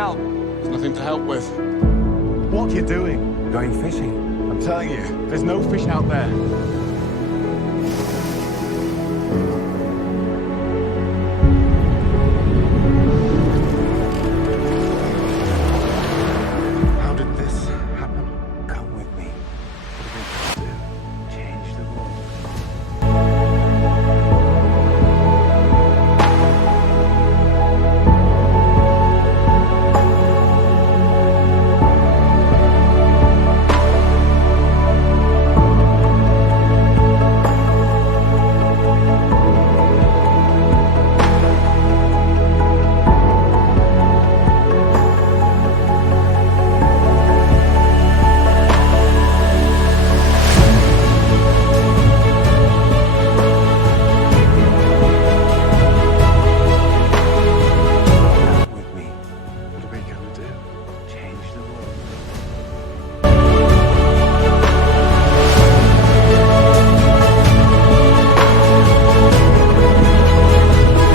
help? There's nothing to help with. What are you doing? Going fishing. I'm telling you, there's no fish out there.